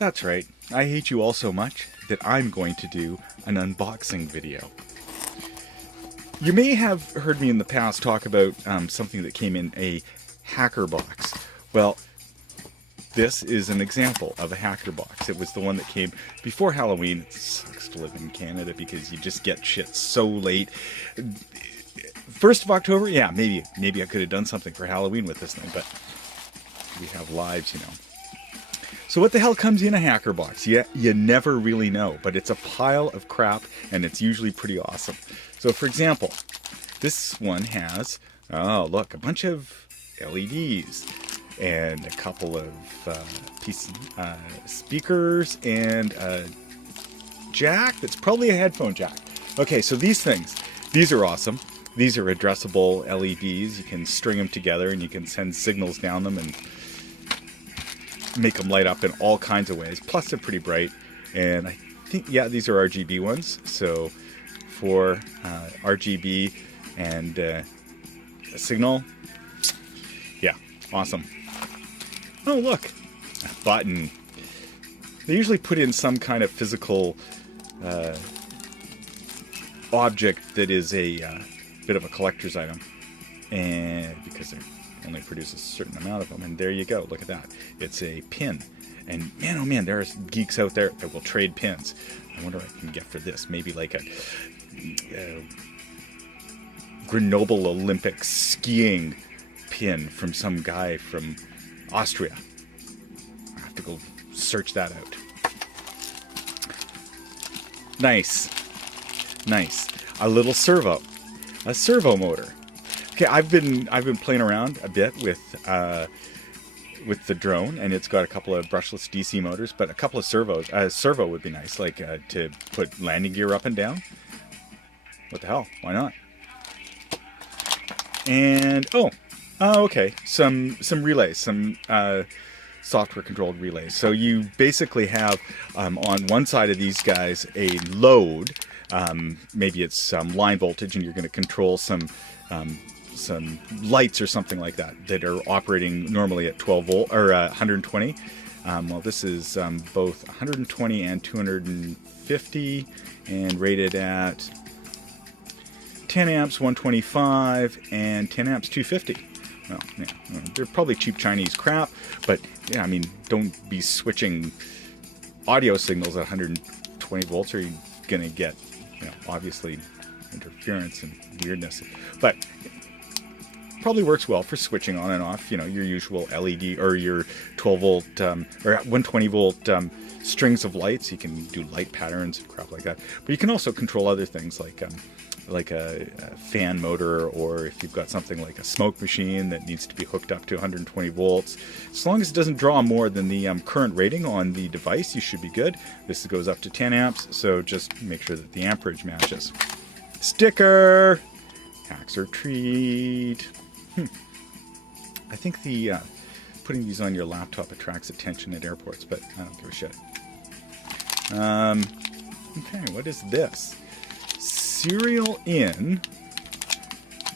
That's right. I hate you all so much that I'm going to do an unboxing video. You may have heard me in the past talk about something that came in a HackerBox. Well, this is an example of a HackerBox. It was the one that came before Halloween. It sucks to live in Canada because you just get shit so late. 1st of October, yeah, maybe I could have done something for Halloween with this thing, but we have lives, you know. So what the hell comes in a HackerBox? You never really know, but it's a pile of crap, and it's usually pretty awesome. So for example, this one has, oh look, a bunch of LEDs, and a couple of PC speakers, and a jack that's probably a headphone jack. Okay, so these things, these are awesome. These are addressable LEDs. You can string them together and you can send signals down them and make them light up in all kinds of ways. Plus they're pretty bright. And I think, yeah, these are RGB ones. So for RGB and a signal, yeah, awesome. Oh, look, a button. They usually put in some kind of physical object that is a bit of a collector's item, and because they only produce a certain amount of them. And there you go, look at that, it's a pin. And man, oh man, there's geeks out there that will trade pins. I wonder what I can get for this. Maybe like a Grenoble Olympic skiing pin from some guy from Austria. I have to go search that out. Nice. A little servo. A servo motor. Okay, I've been playing around a bit with the drone, and it's got a couple of brushless DC motors, but a couple of servos. Servo would be nice, like to put landing gear up and down. What the hell? Why not? And okay, some relays, some software controlled relays. So you basically have on one side of these guys a load. Maybe it's line voltage, and you're going to control some lights or something like that are operating normally at 12 volt or 120. Well, this is both 120 and 250, and rated at 10 amps 125 and 10 amps 250. Well, yeah, they're probably cheap Chinese crap, but yeah, I mean, don't be switching audio signals at 120 volts, or you're going to get, you know, obviously interference and weirdness. But probably works well for switching on and off, you know, your usual LED or your 12 volt or 120 volt strings of lights. You can do light patterns and crap like that. But you can also control other things like a fan motor, or if you've got something like a smoke machine that needs to be hooked up to 120 volts. As long as it doesn't draw more than the current rating on the device, you should be good. This goes up to 10 amps, so just make sure that the amperage matches. Sticker! Hacks or treat. I think the putting these on your laptop attracts attention at airports, but I don't give a shit. Okay, what is this? Serial in.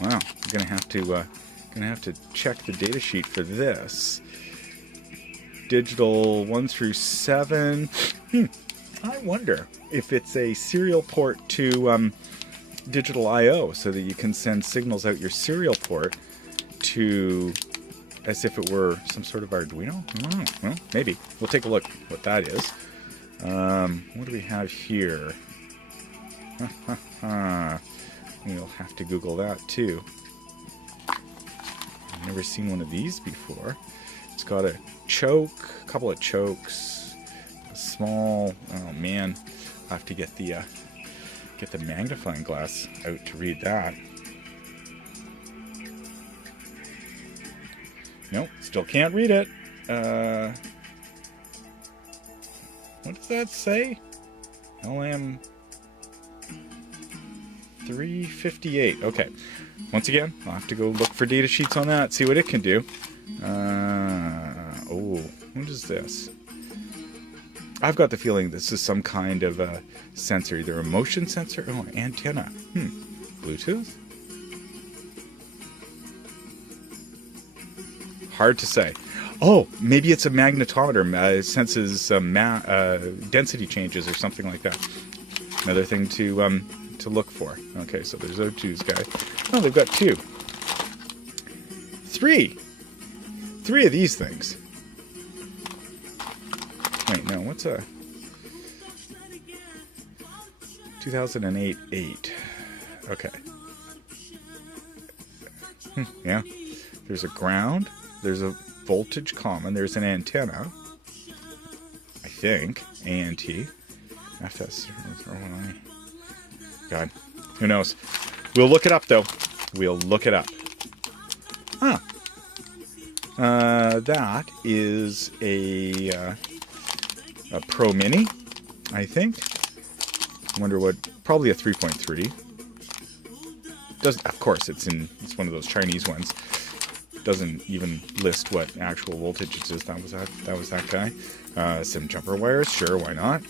Wow, I'm gonna have to check the data sheet for this. Digital 1 through 7. I wonder if it's a serial port to digital I/O, so that you can send signals out your serial port to, as if it were some sort of Arduino. Well, maybe we'll take a look what that is. What do we have here? We'll have to Google that too. I've never seen one of these before. It's got a choke, a couple of chokes, a small. Oh man, I have to get the magnifying glass out to read that. Nope, still can't read it. What does that say? LM 358. Okay. Once again, I'll have to go look for data sheets on that, see what it can do. What is this? I've got the feeling this is some kind of a sensor, either a motion sensor or antenna. Bluetooth? Hard to say. Oh, maybe it's a magnetometer. It senses density changes or something like that. Another thing to look for. Okay, so there's O2's guy. Oh, they've got two. Three of these things. Wait, no, what's a 2008 8? Okay. Yeah. There's a ground. There's a voltage common. There's an antenna. I think. A&T. FS. God. Who knows? We'll look it up, though. We'll look it up. Huh. That is a Pro Mini, I think. I wonder what... Probably a 3.3. Of course, it's one of those Chinese ones. Doesn't even list what actual voltage it is. That was that guy. Some jumper wires, sure, why not?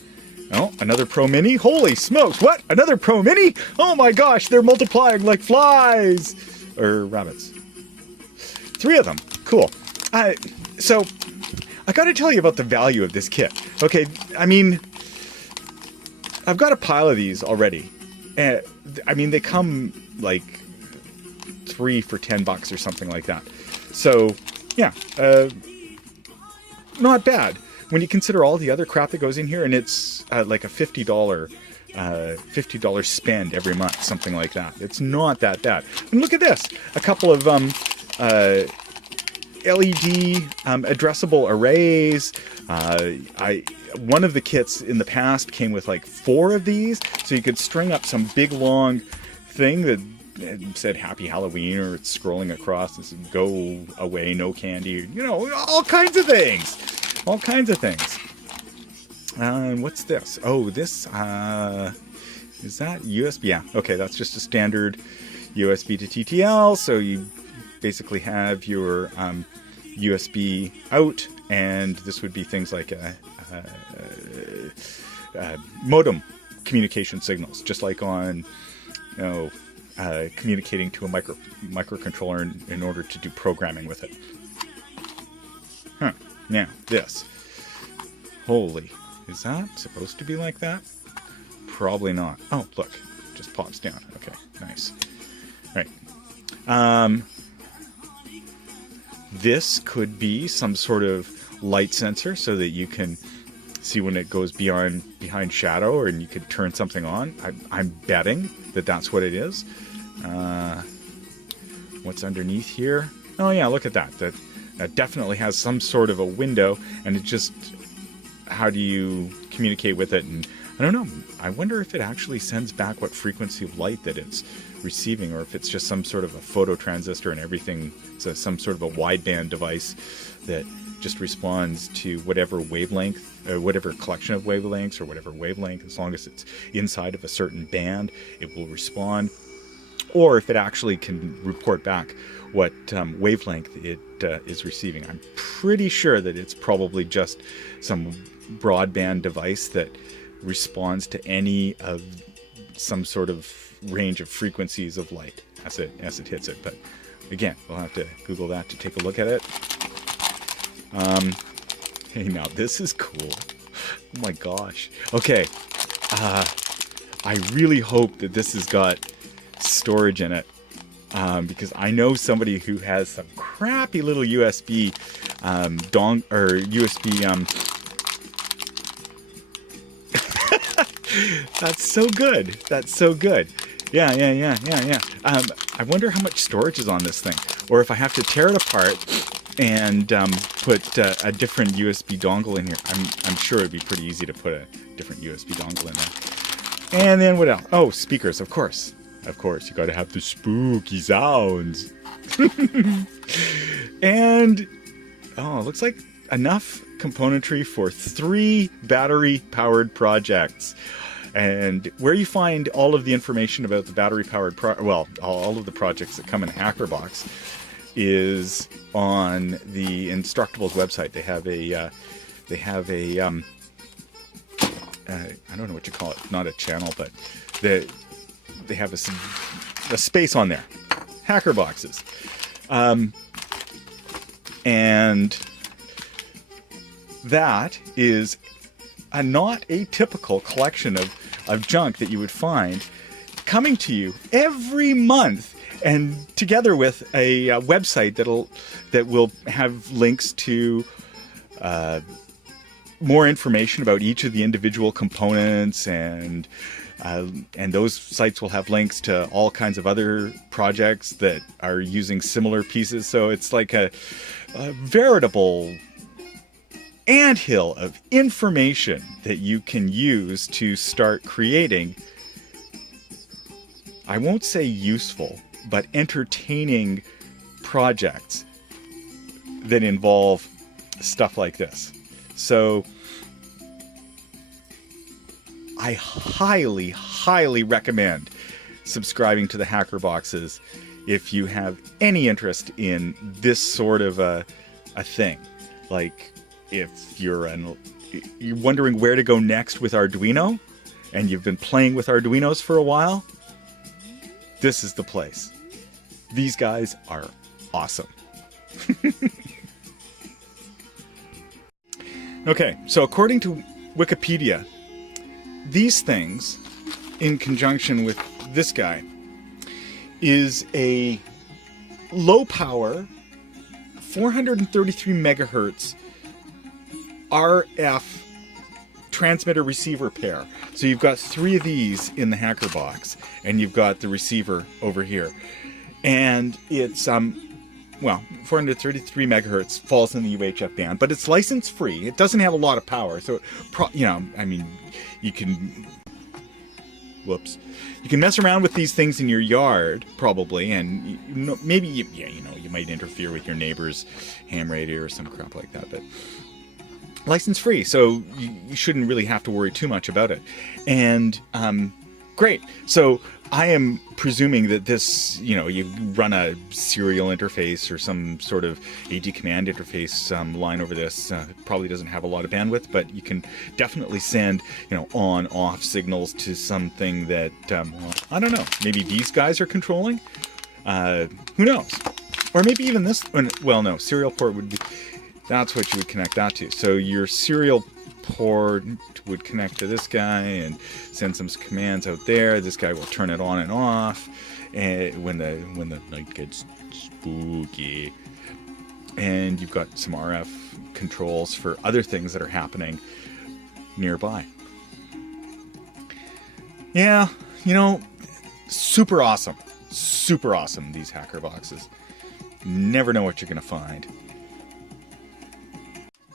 Oh, another Pro Mini. Holy smokes! What? Another Pro Mini? Oh my gosh, they're multiplying like flies or rabbits. 3 of them. Cool. So I got to tell you about the value of this kit. Okay, I mean, I've got a pile of these already. I mean, they come like 3 for $10 or something like that. So, yeah, not bad when you consider all the other crap that goes in here, and it's like a $50 spend every month, something like that. It's not that bad. And look at this, a couple of LED addressable arrays. One of the kits in the past came with like 4 of these, so you could string up some big long thing that said Happy Halloween, or it's scrolling across and said go away, no candy, you know, all kinds of things. All kinds of things. And what's this? Oh, this, is that USB? Yeah, okay, that's just a standard USB to TTL, so you basically have your USB out, and this would be things like modem communication signals, just like on, you know, communicating to a microcontroller in order to do programming with it. Huh. Now, this. Holy. Is that supposed to be like that? Probably not. Oh, look. Just pops down. Okay, nice. Right. This could be some sort of light sensor so that you can see when it goes behind shadow, or you could turn something on. I'm betting that that's what it is. What's underneath here? Oh yeah, look at that. That definitely has some sort of a window, and it just, how do you communicate with it? And I don't know. I wonder if it actually sends back what frequency of light that it's receiving, or if it's just some sort of a photo transistor and everything. So some sort of a wideband device that just responds to whatever wavelength, or whatever collection of wavelengths, or whatever wavelength, as long as it's inside of a certain band, it will respond. Or if it actually can report back what wavelength it is receiving. I'm pretty sure that it's probably just some broadband device that responds to any of some sort of range of frequencies of light as it hits it. But again, we'll have to Google that to take a look at it. Hey, now this is cool. Oh my gosh. Okay. I really hope that this has got storage in it, because I know somebody who has some crappy little USB USB. That's so good. That's so good. Yeah. I wonder how much storage is on this thing, or if I have to tear it apart and put a different USB dongle in here. I'm sure it'd be pretty easy to put a different USB dongle in there. And then what else? Oh, speakers, of course. Of course, you got to have the spooky sounds. And, oh, it looks like enough componentry for 3 battery-powered projects. And where you find all of the information about the battery-powered, all of the projects that come in HackerBox is on the Instructables website. They have a, I don't know what you call it, not a channel, but they have a space on there, HackerBoxes, and that is a not atypical collection of junk that you would find coming to you every month, and together with a website that will have links to more information about each of the individual components, and those sites will have links to all kinds of other projects that are using similar pieces. So it's like a veritable anthill of information that you can use to start creating, I won't say useful, but entertaining projects that involve stuff like this. So I highly, highly recommend subscribing to the HackerBoxes if you have any interest in this sort of a thing. Like, if you're wondering where to go next with Arduino, and you've been playing with Arduinos for a while, this is the place. These guys are awesome. Okay, so according to Wikipedia, these things, in conjunction with this guy, is a low-power, 433 megahertz RF transmitter-receiver pair. So you've got 3 of these in the HackerBox, and you've got the receiver over here. And it's, well, 433 megahertz falls in the UHF band, but it's license-free. It doesn't have a lot of power, so, you know, I mean, you can... Whoops. You can mess around with these things in your yard, probably, and maybe, yeah, you know, you might interfere with your neighbor's ham radio or some crap like that, but license-free, so you shouldn't really have to worry too much about it. And great. So I am presuming that this, you know, you run a serial interface or some sort of AD command interface line over this. Probably doesn't have a lot of bandwidth, but you can definitely send, you know, on-off signals to something that, well, I don't know, maybe these guys are controlling? Who knows? Or maybe even this, well, no, serial port would be, that's what you would connect that to. So your serial port would connect to this guy and send some commands out there. This guy will turn it on and off, and when the night gets spooky. And you've got some RF controls for other things that are happening nearby. Yeah, you know, super awesome. Super awesome, these HackerBoxes. Never know what you're going to find.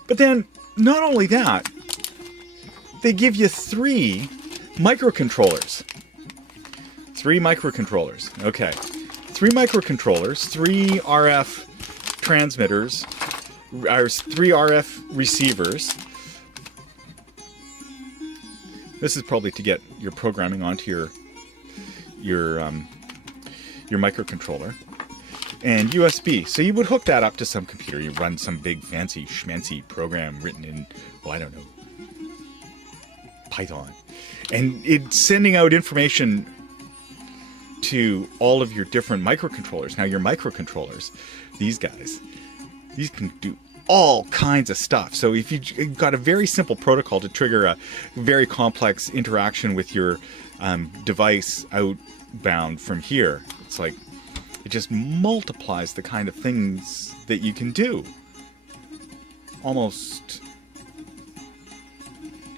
But then, not only that, they give you 3 microcontrollers. 3 microcontrollers. Okay. 3 microcontrollers, 3 RF transmitters, or 3 RF receivers. This is probably to get your programming onto your microcontroller. And USB. So you would hook that up to some computer. You run some big fancy schmancy program written in, well, I don't know, Python. And it's sending out information to all of your different microcontrollers. Now your microcontrollers, these guys, these can do all kinds of stuff. So if you've got a very simple protocol to trigger a very complex interaction with your device outbound from here, it's like, it just multiplies the kind of things that you can do. Almost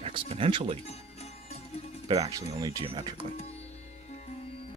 exponentially. But actually only geometrically.